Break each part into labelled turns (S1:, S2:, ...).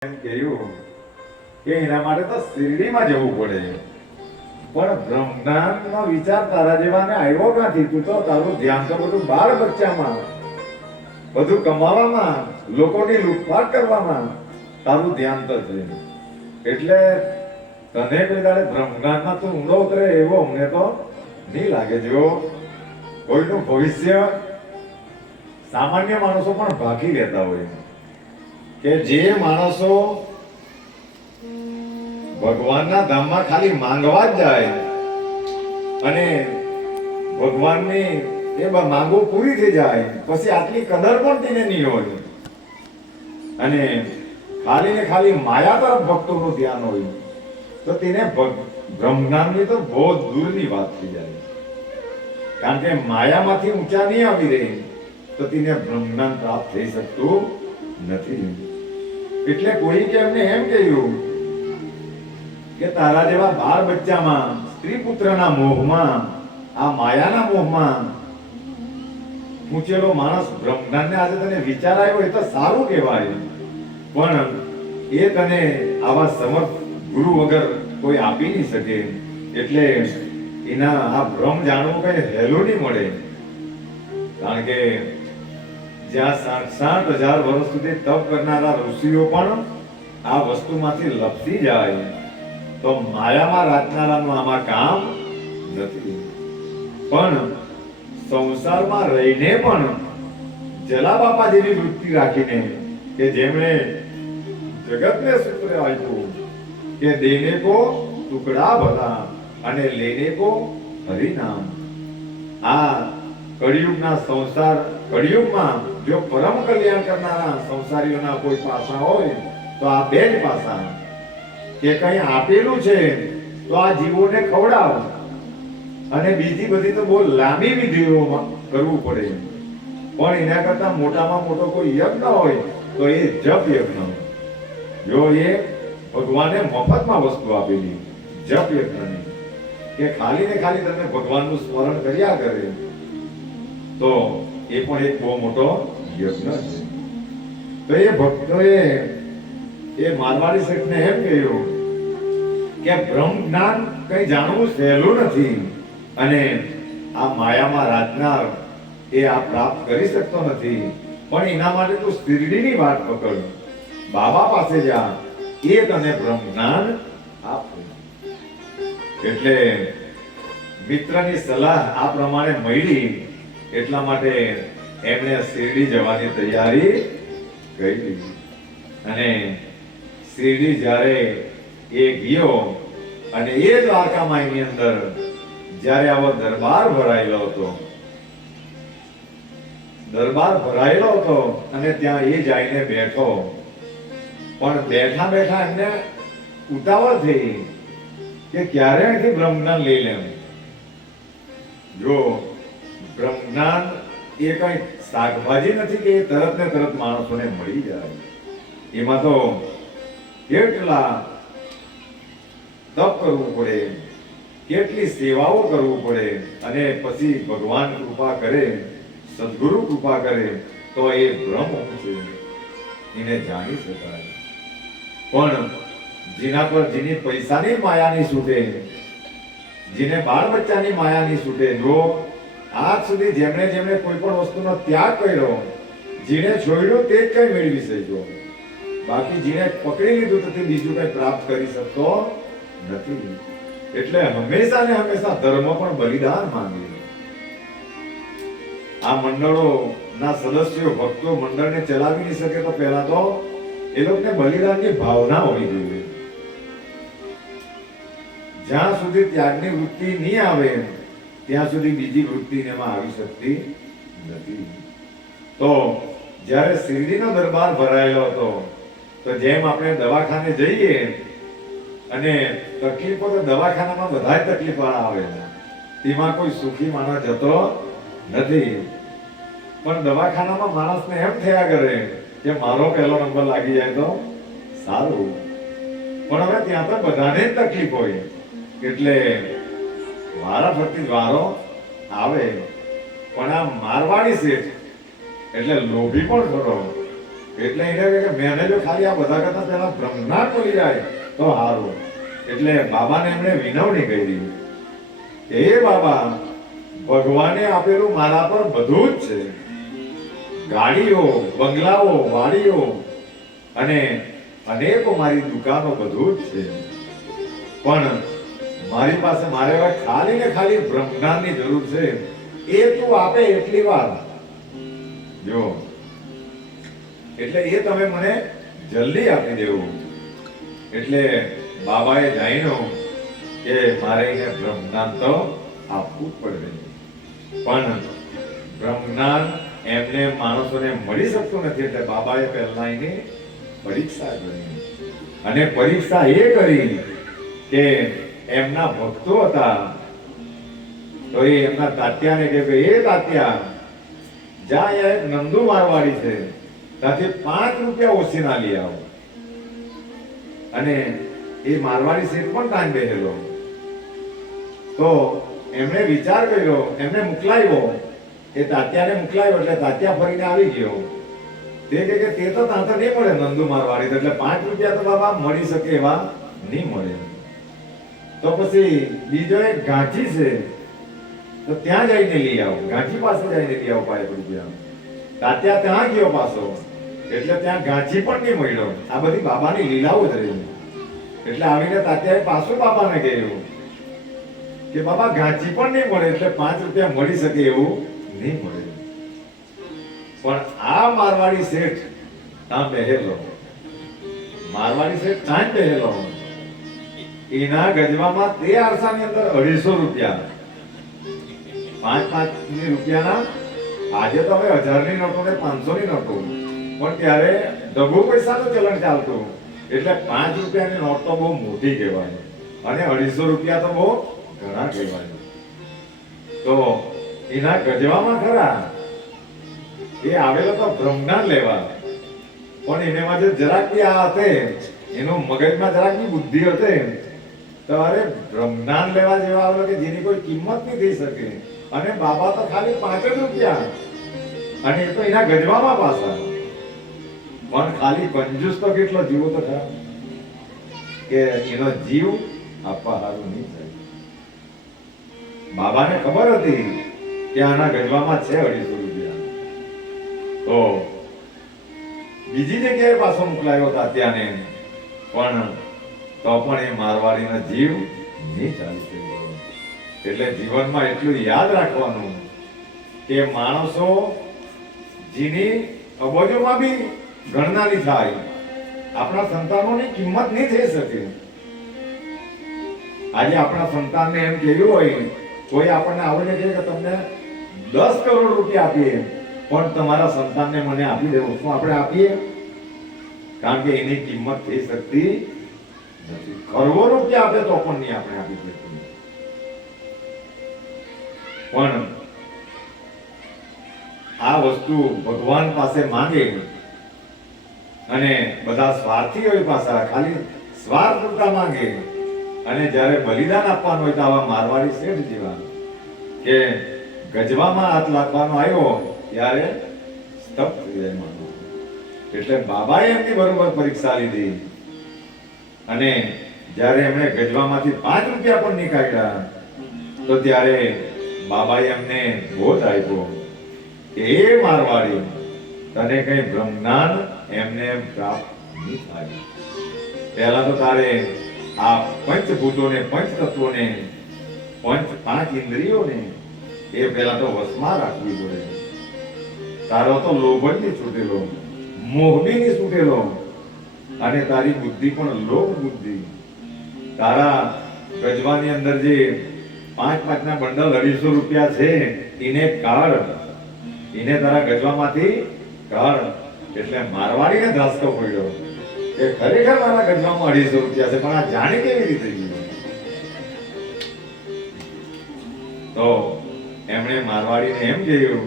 S1: કહ્યું. કે એના માટે તો શિરડીમાં જવું પડે. પણ બ્રહ્માંડનો વિચાર તારા જેવાને આવ્યો નથી. તું તો તારું ધ્યાન તો બધું બાળ બચ્ચામાં. બધું કમાવામાં, લોકોની લૂંટફાટ કરવામાં તારું ધ્યાન તો છે. એટલે તને કોઈ દાડે બ્રહ્માંડમાં તું ઊંડો ઉતરે એવો અમને તો નહીં લાગે. જો કોઈનું ભવિષ્ય સામાન્ય માણસો પણ ભાગી લેતા હોય. કે જે માણસો ભગવાનના ધામમાં ખાલી માંગવા જ જાય અને ભગવાનની એ માંગો પૂરી થઈ જાય, પછી આટલી કદર પણ તેને નહીં હોય. અને ખાલી ને ખાલી માયા તરફ ભક્તોનું ધ્યાન હોય, તો તેને બ્રહ્મજ્ઞાનની તો બહુ દૂરની વાત થઈ જાય. કારણ કે માયામાંથી ઊંચા નહીં આવી રહી, તો તેને બ્રહ્મજ્ઞાન પ્રાપ્ત થઈ શકતું નથી. એટલે કોઈ કે એમને એમ કહ્યું કે તારા જેવા બાળ બચ્ચામાં, સ્ત્રી પુત્રના મોહમાં, આ માયાના મોહમાં પૂછેલો માણસ બ્રહ્માંડને આજે તને વિચાર આવ્યો એ તો સારું કહેવાય. પણ એ તને આવા સમર્થ ગુરુ વગર કોઈ આપી નહીં શકે. એટલે એના આ ભ્રમ જાણવું કઈ હેલું નહીં મળે. કારણ કે જ્યાં સાઠ હજાર વર્ષ સુધી તપ કરનારા ઋષિઓ પણ આ વસ્તુમાંથી લપસી જાય. તો માયામાં રાખનારાનું આમાં કામ નથી. પણ સંસારમાં રહીને પણ જલા બાપા જેવી વૃત્તિ રાખીને કે જેમણે જગતને સૂત્ર આપ્યું કે દેને કો ટુકડા ભલા અને લેને કો હરિનામ. આ કળિયુગના સંસાર, કળિયુગમાં જો પરમ કલ્યાણ કરનારા સંસારીઓના કોઈ પાસા હોય, તો આ બે જ પાસા. કે કંઈ આપેલું છે, તો આ જીવોને ખવડાવ. અને બીજી બધી તો બહુ લાંબી વિધિઓમાં કરવું પડે. પણ એના કરતા મોટામાં મોટો કોઈ યજ્ઞ હોય, તો એ જપ યજ્ઞ. જો એ ભગવાને મફતમાં વસ્તુ આપેલી, જપ યજ્ઞની. કે ખાલી ને ખાલી તમને ભગવાનનું સ્મરણ કર્યા કરે, તો એ પણ એક બહુ મોટો યજ્ઞ છે. તો એ ભક્તોએ એ મારવાડી શેઠને એમ કહ્યું કે બ્રહ્મ જ્ઞાન કઈ જાણવું સહેલું નથી અને આ માયામાં રાજનાર એ આ પ્રાપ્ત કરી શકતો નથી. પણ એના માટે તું શિરડીની વાત પકડ. બાબા પાસે જા. એ તને બ્રહ્મ જ્ઞાન આપે. એટલે મિત્રની સલાહ આ પ્રમાણે મળી. એટલા માટે એમણે શિરડી જવાની તૈયારી કરી. અને શિરડી જ્યારે એ ગયો અને એ દ્વારકામાં એની અંદર જ્યારે આવો દરબાર ભરાયેલો હતો, દરબાર ભરાયેલો હતો અને ત્યાં એ જઈને બેઠો. પણ બેઠા બેઠા એમને ઉતાવળ થઈ કે ક્યારે બ્રહ્મજ્ઞાન લઈ લેમ? જો બ્રહ્મજ્ઞાન એ કઈ શાકભાજી નથી કે તરત ને તરત માણસોને મળી જાય. એમાં તો કેટલા તપ કરવું પડે, કેટલી સેવાઓ કરવું પડે, અને પછી ભગવાન કૃપા કરે, સદગુરુ કૃપા કરે, તો એ બ્રહ્મ છે? એને જાણી શકાય. પણ જેના પર જેની પૈસાની માયાની છૂટે, જેને બાળ બચ્ચાની માયાની છૂટે, જો આજ સુધી જેમણે જેમણે કોઈ પણ વસ્તુનો ત્યાગ કર્યો જેને છોડ્યું તે જ કઈ મેળવી શક્યો બાકી જેને પકડી લીધું તો તે બીજું કઈ પ્રાપ્ત કરી શકતો નથી. એટલે હંમેશા ને હંમેશા ધર્મ પણ બલિદાન માંગે આ મંડળો ના સદસ્યો, ભક્તો મંડળને ચલાવી નહીં શકે તો પહેલા તો એ લોકોને બલિદાનની ભાવના હોવી જોઈએ. જ્યાં સુધી ત્યાગની વૃત્તિ નહીં આવે ત્યાં સુધી બીજી વૃત્તિ એમાં આવી શકતી નથી. તો જ્યારે શિરડીનો દરબાર ભરાયેલો હતો, તો જેમ આપણે દવાખાને જઈએ અને તકલીફો તો દવાખાનામાં બધાય તકલીફ વાળા આવે છે. તેમાં કોઈ સુખી માણસ જતો નથી. પણ દવાખાનામાં માણસને એમ થયા કરે કે મારો પહેલો નંબર લાગી જાય તો સારું. પણ હવે ત્યાં તો બધાને જ તકલીફ હોય. એટલે વારા ફરતી વારો આવે, પણ આ મારવાડી શેઠ, એટલે લોભી પણ ખરો. એટલે એને કે મેને જો ખાલી આ બધા કરતા પેલા બ્રહ્માંડ મળી જાય, તો સારું એટલે બાબાને એમણે વિનવણી કરી. એ બાબા ભગવાને આપેલું મારા પર બધું જ છે. ગાડીઓ, બંગલાઓ, વાડીઓ અને અનેકો મારી દુકાનો બધું જ છે. પણ મારી પાસે મારે હવે ખાલી ને ખાલી બ્રહ્મજ્ઞાનની જરૂર છે. એ તું આપે એટલી વાર. જો. એટલે એ તમે મને જલ્દી આપી દેવું. એટલે બાબાએ જાણ્યું કે મારે એને બ્રહ્મજ્ઞાન તો આપવું જ પડે. પણ બ્રહ્મજ્ઞાન એમને માણસોને મળી શકતું નથી એટલે બાબાએ પહેલા એને પરીક્ષા કરી. અને પરીક્ષા એ કરી કે એમના ભક્તો હતા. તો એ એમના તાત્યાને કે કે, એ તાત્યા, જા એક નંદુ મારવાડી છે. ત્યાંથી પાંચ રૂપિયા ઓછીના લઈ આવો. અને એ મારવાડી સીટ પણ ત્યાં બેહેલો. તો એમણે વિચાર કર્યો, એમને મોકલાવ્યો એ તાત્યાને મોકલાવ્યો એટલે તાત્યા ફરીને આવી ગયો. તે કે તે તો તાંતર નહીં મળે નંદુ મારવાડી, એટલે પાંચ રૂપિયા તો બાબા મળી શકે એવા નહીં મળે. તો પછી બીજો એક ગાંઠી છે, તો ત્યાં જઈને લઈ આવો. ગાંઠી પાસે જઈને લઈ આવો પાંચ રૂપિયા તાત્યા ત્યાં ગયો પાછો. એટલે ત્યાં ગાંઠી પણ નહીં મળ્યો. આ બધી બાબાની લીલાઓ જ રહી. એટલે આવીને તાત્યાએ પાછું બાબાને કહ્યું કે, બાબા, ગાંઠી પણ નહીં મળે, એટલે પાંચ રૂપિયા મળી શકે એવું નહીં મળે. પણ આ મારવાડી શેઠ ત્યાં પહેરેલો. મારવાડી શેઠ ત્યાં પહેરેલો. એના ગજવામાં તે આરસાની અંદર અઢીસો રૂપિયા પાંચ પાંચની રૂપિયાના. આજે તો હવે હજારની નોટો ને પાંચસો ની નોટો. પણ ત્યારે ડબ્બુ પૈસાનું ચલણ ચાલતું. એટલે પાંચ રૂપિયાની નોટ તો બહુ મોટી કહેવાય. અને અઢીસો રૂપિયા તો બહુ ઘણા કહેવાય. તો એના ગજવામાં ખરા. એ આવેલો તો બ્રહ્મજ્ઞાન લેવા. પણ એને જે જરાક બી આ હતે, એનો મગજમાં જરાક બી બુદ્ધિ હતે તો અરે બ્રહ્મજ્ઞાન લેવા જેવા આવેલો કે જેની કોઈ કિંમત નહીં થઈ શકે. અને બાબા તો ખાલી પાંચ જ રૂપિયા. અને એ તો એના ગજવામાં પાછા. પણ ખાલી કંજૂસ તો કેટલો જીવો તો ખરા. કે એનો જીવ આપવા સારું નહીં થાય. બાબાને ખબર હતી કે આના ગજવામાં છે અઢીસો રૂપિયા. તો બીજી જગ્યાએ પાછો મોકલાયો હતા ત્યાંને પણ તો પણ એ મારવાડીનો જીવ નહીં ચાલી એટલે જીવનમાં એટલું યાદ રાખવાનું કે માણસો જીની અબજોમાં બી ગણના નહીં થાય. આપણા સંતાનોની કિંમત નહીં થઈ શકે. આજે આપણા સંતાનને એમ કહેવું હોય, કોઈ આપણને આવડે કહે કે તમને દસ કરોડ રૂપિયા આપીએ, પણ તમારા સંતાનને મને આપી દેવું. શું આપણે આપીએ? કારણ કે એની કિંમત થઈ શકતી કરોડો રૂપિયા આપે તો પણ નહીં આપણે આપી શકીએ પણ આ વસ્તુ ભગવાન પાસે માંગે અને બધા સ્વાર્થી હોય પાછા ખાલી સ્વાર્થ માંગે અને જ્યારે બલિદાન આપવાનું હોય તો આવા મારવાડી શેઠ જેવા કે ગજવામાં હાથ લાગવાનો આવ્યો ત્યારે સ્તબ્ધ થઈ જાય માનવ એટલે બાબાએ એમની બરોબર પરીક્ષા લીધી. અને જ્યારે એમણે ગજવામાંથી પાંચ રૂપિયા પણ નીકાળ્યા, તો ત્યારે બાબાએ એમને બોધ આપ્યો એ મારવાડી, તને કઈ બ્રહ્મજ્ઞાન એમને એમ પ્રાપ્ત નહીં થાય. પહેલા તો તારે આ પંચભૂતોને પંચ તત્વોને પંચ પાંચ ઇન્દ્રિયોને એ પહેલા તો વસમાં રાખવી પડે. તારો તો લોભ જ છૂટેલો મોહ બી નહીં છૂટેલો. અને તારી બુદ્ધિ પણ લોભ બુદ્ધિ. તારા ગજવાની અંદર જે પાંચ પાંચના બંડલ અઢીસો રૂપિયા છે, એને કાઢ. એને તારા ગજવામાંથી કાઢ. એટલે મારવાડીને ધાસકો પડ્યો. કે ખરેખર મારા ગજવામાં અઢીસો રૂપિયા છે, પણ આ જાણે કેવી રીતે તો એમણે મારવાડીને એમ કહ્યું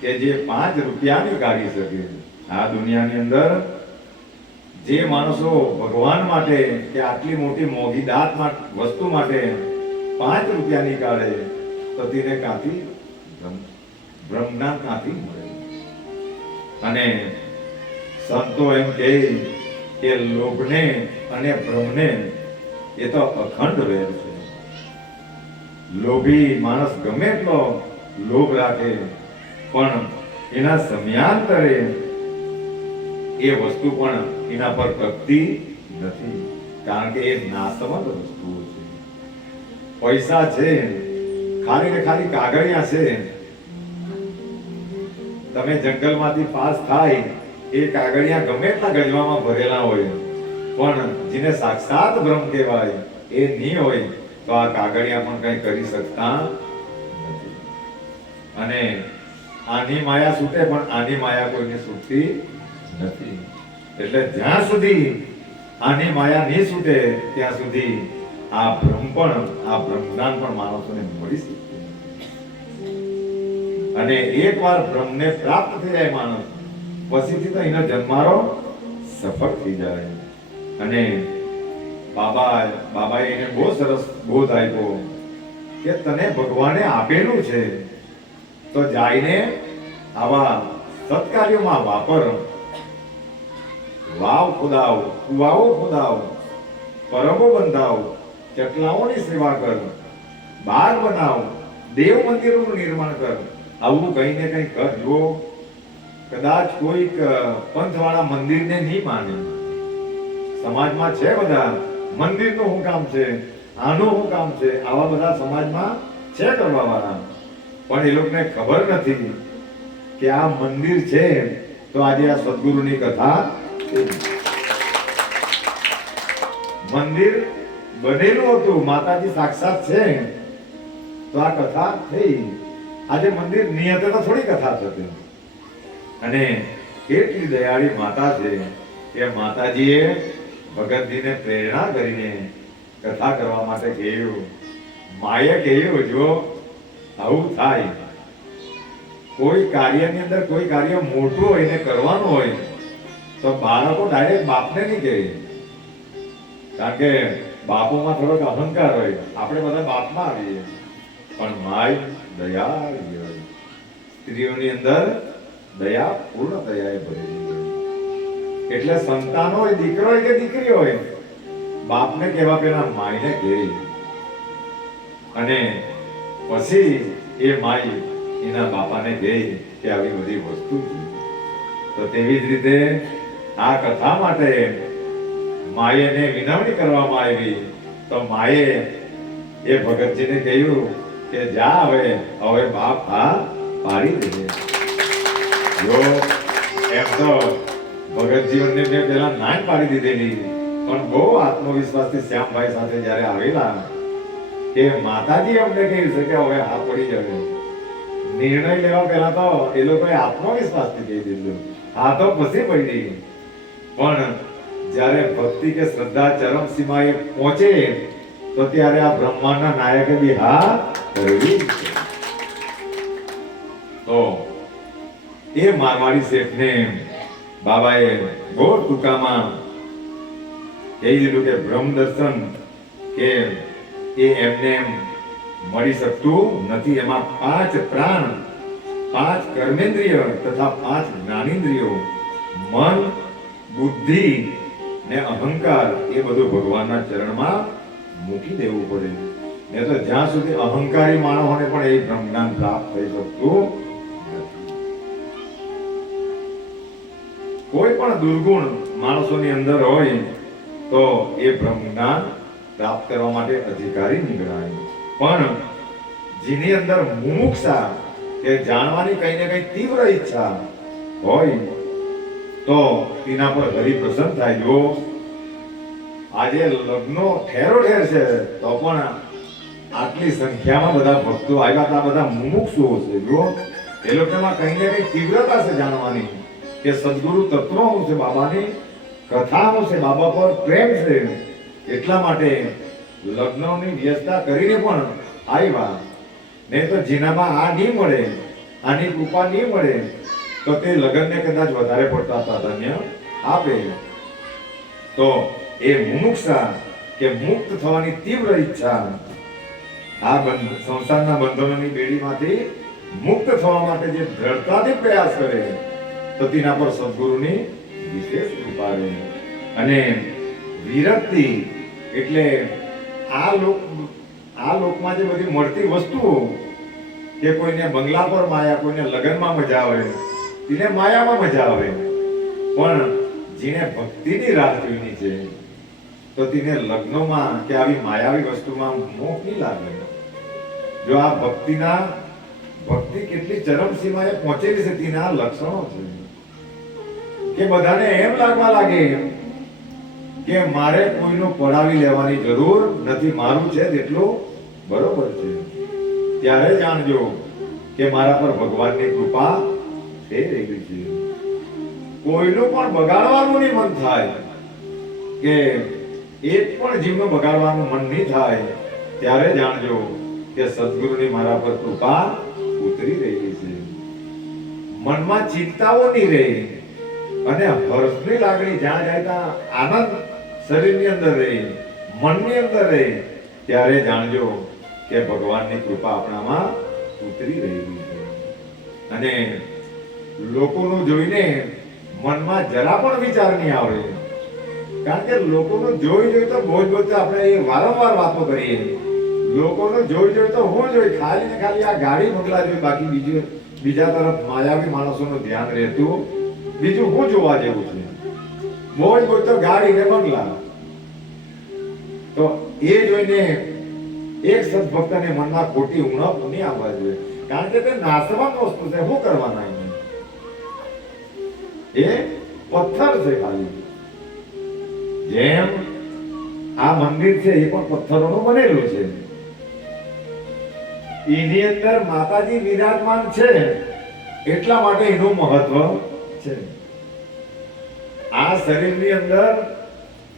S1: કે જે પાંચ રૂપિયાની કાઢી શકે. આ દુનિયાની અંદર જે માણસો ભગવાન માટે કે આટલી મોટી મોંઘી દાંત વસ્તુ માટે પાંચ રૂપિયાની કાઢે તો તેને કાંથી બ્રહ્મના કાંથી મળે. અને સંતો એમ કહે કે લોભને અને ભ્રમને એ તો અખંડ વેર છે. લોભી માણસ ગમે એટલો લોભ રાખે, પણ એના સમયાંતરે એ વસ્તુ પણ એના પર ટકતી નથી. કારણ કે એ નાશવંત વસ્તુઓ છે. પૈસા છે, ખાલી ને ખાલી કાગળિયા છે. તમે જંગલમાંથી પાસ થાય, એ કાગળિયા ગમે એટલા ગજવામાં ભરેલા હોય, પણ જેને સાક્ષાત બ્રહ્મ કહેવાય, એ નહીં હોય, તો આ કાગળિયા પણ કંઈ કરી શકતા અને આની માયા છૂટે, પણ આની માયા કોઈને છૂટતી નથી. એટલે જ્યાં સુધી આની માયા નહીં છૂટે ત્યાં સુધી આ બ્રહ્મ પણ, આ બ્રહ્મજ્ઞાન પણ માણસોને મળી શકે. અને એકવાર બ્રહ્મને પ્રાપ્ત થઈ જાય માણસ, પછીથી તો એનો જન્મારો સફળ થઈ જાય. અને બાબા, બાબાએ એને બહુ સરસ બોધ આપ્યો કે તને ભગવાને આપેલું છે, તો જાઈને આવા સત્કાર્યોમાં વાપર. વાવ ખુદાવ કુવાઓ ખુદાવ પરબો બંધાવ ચટલાઓની સેવા કર, બાર બનાવ, દેવ મંદિરોનું નિર્માણ કર. આવું કંઈ ને કંઈ કર જો કદાચ કોઈક પંથવાળા મંદિરને નહીં માને. સમાજમાં છે બધા, મંદિરનું શું કામ છે? આનું શું કામ છે? આવા બધા સમાજમાં છે કરવા વાળા પણ એ લોકોને ખબર નથી કે આ મંદિર છે. તો આજે આ સદગુરુની કથા. મંદિર બનેલું હતું, માતાજી સાક્ષાત છે. તો આ કથા થઈ. આજે મંદિર નિયતે તો થોડી કથા થતી અને કેટલી દયાળી માતા છે કે માતાજીએ ભગતજીને પ્રેરણા કરીને કથા કરવા માટે કહ્યું. માએ કહ્યું, જો આવું થાય, કોઈ કાર્યની અંદર કોઈ કાર્ય મોટું હોય ને કરવાનું હોય તો બાળકો ડાયરેક્ટ બાપને નહીં કહે. કારણ કે બાપોમાં થોડોક અહંકાર હોય. આપણે બધા બાપમાં આવીએ. પણ માય હોય સ્ત્રીઓની અંદર દયા પૂર્ણ દયાએ ભરેલી એટલે સંતાન હોય, દીકરો હોય કે દીકરી હોય, બાપને કહેવા પેલા માયને કહે. અને પછી એ માય એના બાપાને કહે કે આવી બધી વસ્તુ તો તેવી જ રીતે આ કથા માટે માયેને વિનવણી કરવામાં આવી. તો માએ એ ભગતજીને કહ્યું કે જા હવે હવે બાપ હા પાડી દે. જો એમ તો ભગતજીવનને મેં પહેલા ના પાડી દીધેલી, પણ બહુ આત્મવિશ્વાસથી શ્યામભાઈ સાથે જ્યારે આવેલા, કે માતાજી અમને કહ્યું છે કે હવે હા પડી જશે. નિર્ણય લેવા પહેલા તો એ લોકોએ આત્મવિશ્વાસથી કહી દીધું. હા તો પછી પડી. પણ જ્યારે ભક્તિ કે શ્રદ્ધા ચરમ સીમાએ પહોંચે, તો ત્યારે આ બ્રહ્માંડના નાયકે બી હા કરવી જ છે. તો એ મારવાડી શેઠને બાબાએ બહુ ટૂંકામાં કહી દીધું કે બ્રહ્મ દર્શન કે એ એમને એમ મળી શકતું નથી એમાં પાંચ પ્રાણ, પાંચ કર્મેન્દ્રિય તથા પાંચ જ્ઞાનેન્દ્રિયો મન બુદ્ધિ ને અહંકાર એ બધું ભગવાનના ચરણમાં મૂકી દેવું પડે. ને તો જ્યાં સુધી અહંકારી માણસોને પણ એ બ્રહ્મજ્ઞાન પ્રાપ્ત થઈ શકતું કોઈ પણ દુર્ગુણ માણસોની અંદર હોય તો એ બ્રહ્મજ્ઞાન પ્રાપ્ત કરવા માટે અધિકારી નીકળાય પણ જેની અંદર મુમુક્ષા કે જાણવાની કઈ ને કઈ તીવ્ર ઈચ્છા હોય તો એના પર હરિ પ્રસન્ન થાય. જો આજે લગ્નો ઠેરો ઠેર છે, તો પણ આટલી સંખ્યામાં બધા ભક્તો આવ્યા હતા, બધા મુમુક્ષુઓ છે. જો એ લોકોમાં કંઈ ને કંઈ તીવ્રતા છે જાણવાની, કે સદગુરુ તત્વ છે, બાબાની કથા શું છે, બાબા પર પ્રેમ છે. એટલા માટે લગ્નની વ્યવસ્થા કરીને પણ આવ્યા. નહીં તો જેનામાં આ નહીં મળે, આની કૃપા નહીં મળે તો તે લગ્નને કદાચ વધારે પડતા પ્રાધાન્ય આપે. તો એ મુમુક્ષા કે મુક્ત થવાની તીવ્ર ઈચ્છા આ બંધ, સંસારના બંધનોની બેડીમાંથી મુક્ત થવા માટે જે દ્રઢતાથી પ્રયાસ કરે, તો તેના પર સદગુરુની વિશેષ કૃપા રહે. અને વિરક્તિ એટલે આ લોક, આ લોકમાં જે બધી મળતી વસ્તુઓ કે કોઈને બંગલા પર માયા, કોઈને લગ્નમાં મજા આવે તેને માયામાં મજા આવે. પણ જેને ભક્તિની રાહ જોઈની છે, તો તેને લગ્નમાં કે આવી માયાવી વસ્તુમાં મોહ નહીં લાગે. જો આ ભક્તિના, ભક્તિ કેટલી ચરમસીમાએ પહોંચેલી છે, તેના લક્ષણો છે. કે બધાને એમ લાગવા લાગે કે મારે કોઈનું પડાવી લેવાની જરૂર નથી, મારું છે તેટલું બરોબર છે. ત્યારે જાણજો કે મારા પર ભગવાનની કૃપા થઈ રહી છે. કોઈનું પણ બગાડવાનું નહીં મન થાય. કે એક પણ જીવનું બગાડવાનું મન નહીં થાય, ત્યારે જાણજો કે સદગુરુની મારા પર કૃપા ઉતરી રહી છે. મનમાં ચિંતાઓ નહીં રહે અને હર્ષની લાગણી જ્યાં જાય ત્યાં આનંદ શરીરની અંદર રહે, મનની અંદર રહે, ત્યારે જાણજો કે ભગવાનની કૃપા આપણામાં ઉતરી રહી છે. અને લોકોનું જોઈને મનમાં જરા પણ વિચાર નહીં આવે. કારણ કે લોકોનું જોઈ જોઈ તો બોજ બોજ આપણે એ વારંવાર વાતો કરીએ. લોકોનું જોઈ જોઈ તો હું જોઈ, ખાલી ને ખાલી આ ગાડી મોકલાવી બાકી બીજું બીજા તરફ માયાવી માણસોનું ધ્યાન રહેતું. બીજું હું જોવા જેવું છે? બોજ બોજ તો ગાડી ને બંગલા તો એ જોઈને એક સદભક્તને મનમાં ખોટી ઉણપ નહીં આવવા જોઈએ. કારણ કે તે નાશવંત વસ્તુ છે, શું કરવાના? એ પથ્થર છે ખાલી. જેમ આ મંદિર છે એ પણ પથ્થરોનું બનેલું છે. એની અંદર માતાજી વિરાજમાન છે. એટલા માટે એનું મહત્વ છે. આ શરીરની અંદર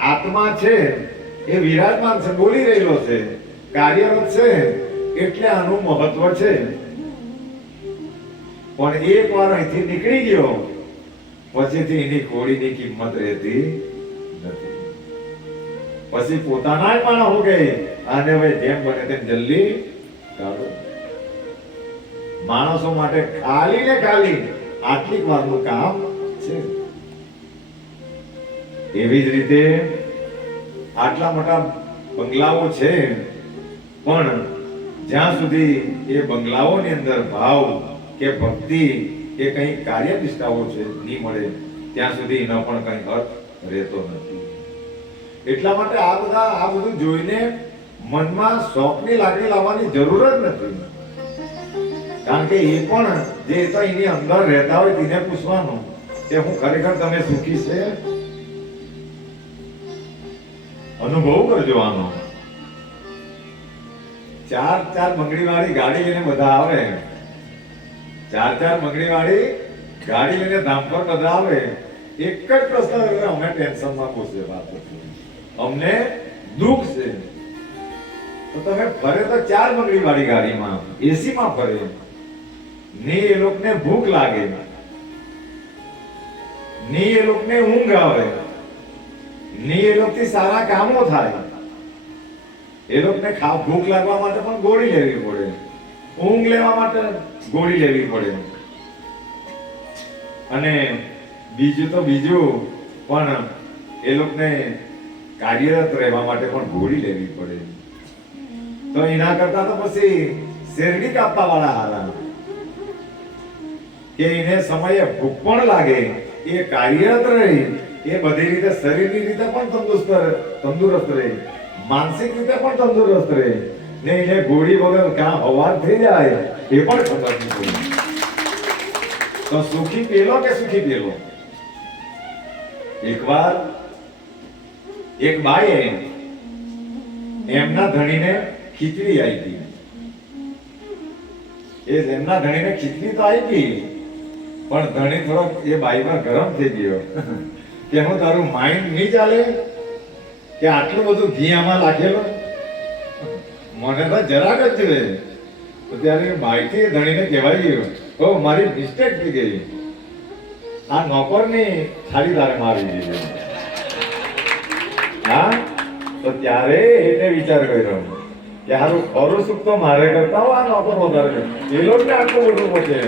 S1: આત્મા છે એ વિરાજમાન છે, બોલી રહેલો છે. કાર્યરત છે એટલે આનું મહત્વ છે. પણ એક વાર અહીંથી નીકળી ગયો. પછીથી એની ઘોડીની કિંમત રહેતી નથી. પછી પોતાના જ હો ગઈ આને હવે જેમ બને તેમ જલ્દી કાઢો માણસો માટે ખાલી ને ખાલી આટલી વારનું કામ છે. એવી જ રીતે આટલા મોટા બંગલાઓ છે, પણ જ્યાં સુધી એ બંગલાઓની અંદર ભાવ કે ભક્તિ કે કંઈ કાર્ય નિષ્ઠાઓ છે, નહીં મળે, ત્યાં સુધી એનો પણ કંઈ અર્થ રહેતો નથી. એટલા માટે આ બધા, આ બધું જોઈને મનમાં શોખની લાગણી લાવવાની જરૂર જ નથી. કારણ કે એ પણ જે તો એની અંદર રહેતા હોય તેને પૂછવાનું કે હું ખરેખર તમે સુખી છે? અનુભવ કરજો આનો. ચાર ચાર બંગડી વાળી ગાડી લઈને બધા આવે. ચાર ચાર મગની વાળી ગાડી લઈને ધામ પર બધા આવે, એક જ પ્રશ્ન અમે ટેન્શનમાં પૂછે વાત અમને દુઃખ છે. તો તમે ફરે તો ચાર બંગડી વાળી ગાડીમાં એસી માં ફરે. ને એ લોકોને ભૂખ લાગે. ને એ લોકોને ઊંઘ આવે. ને એ લોકોથી સારા કામો થાય. એ લોકોને ખા, ભૂખ લાગવા માટે પણ ગોળી લેવી પડે. ઊંઘ લેવા માટે ગોળી લેવી પડે. અને બીજું તો બીજું, પણ એ લોકોને કાર્યરત રહેવા માટે પણ ગોળી લેવી પડે. તો એના કરતા તો પછી શેરડી કાપવા વાળા હારા. કે એને સમયે ભૂખ પણ લાગે, એ કાર્યરત રહે, એ બધી રીતે શરીરની રીતે પણ તંદુરસ્ત તંદુરસ્ત રહે, માનસિક રીતે પણ તંદુરસ્ત રહે. ને એને ગોળી વગર કામ હવાર થઈ જાય. એ પણ ખબર નથી તો સુખી પેલો કે સુખી પેલો? એકવાર એક બાઈએ એમના ધણીને ખીચડી આપી. એ એમના ધણીને ખીચડી તો આપી, પણ ધણી થોડો એ બાઈ પર ગરમ થઈ ગયો. કે હું તારું માઇન્ડ નહીં ચાલે? કે આટલું બધું ઘી આમાં નાખેલો મને તો જરાક જ જોઈએ. તો ત્યારે માહિતી ધણીને કહેવાય ગયું તો મારી મિસ્ટેક થઈ ગઈ. આ નોકરની થાળી તારે મારી દીધી. હા? તો ત્યારે એને વિચાર કર્યો કે હારું, ખરું સુખ તો મારે કરતા હોય આ નોકર વધારે. એ લોકોને આટલું બધું પહોંચે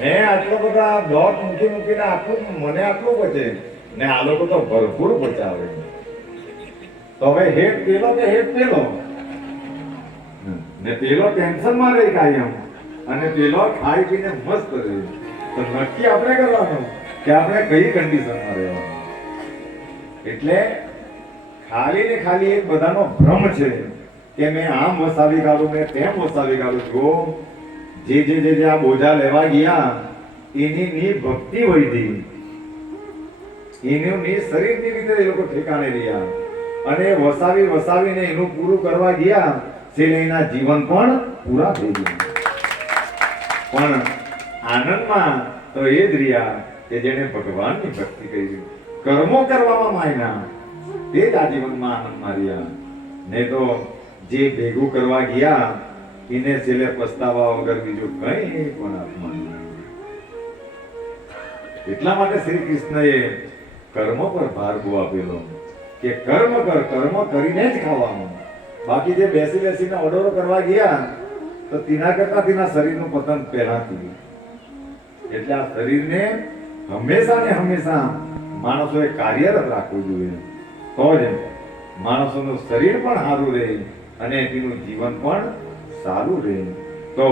S1: મેં આટલો બધા બ્લોક મૂકી મૂકીને આટલું મને આટલું પછે ને આ લોકો તો ભરપૂર બચાવે તો હવે હેઠ પેલો કે હેઠ પેલો? ને પેલો ટેન્શનમાં રહી કાયમ. અને પેલો ખાઈ પીને મસ્ત રહે. તો નક્કી આપણે કરવાનું કે આપણે કઈ કન્ડિશનમાં રહેવાનું. એટલે ખાલી ને ખાલી એક બધાનો ભ્રમ છે કે મેં આમ વસાવી કાઢું, મેં તેમ વસાવી કાઢું. જો જે જે જે આ બોજા લેવા ગયા, એની ની ભક્તિ વધી. એનું ની શરીરની રીતે એ લોકો ઠેકાણે રહ્યા. અને વસાવી વસાવીને એનું પૂરું કરવા ગયા છેલ્લે જીવન પણ પૂરા થઈ ગયા. પણ આનંદમાં તો એ જ રહ્યા કે જેને ભગવાનની ભક્તિ કરી. કર્મો કરવામાં માયના તે જ આજીવનમાં આનંદમાં રહ્યા. ને તો જે ભેગું કરવા ગયા, એને છેલ્લે પસ્તાવા વગર બીજું કંઈ પણ આત્મા એટલા માટે શ્રી કૃષ્ણએ કર્મ પર ભાર આપેલો. કે કર્મ કર, કર્મ કરીને જ ખાવાનું. બાકી જે બેસી બેસીને ઓર્ડરો કરવા ગયા, તો તેના કરતા તેના શરીરનું પતન પહેરાતી એટલે આ શરીરને હંમેશા ને હંમેશા માણસોએ કાર્યરત રાખવું જોઈએ. તો જ માણસોનું શરીર પણ સારું રહે અને તેનું જીવન પણ સારું રહે. તો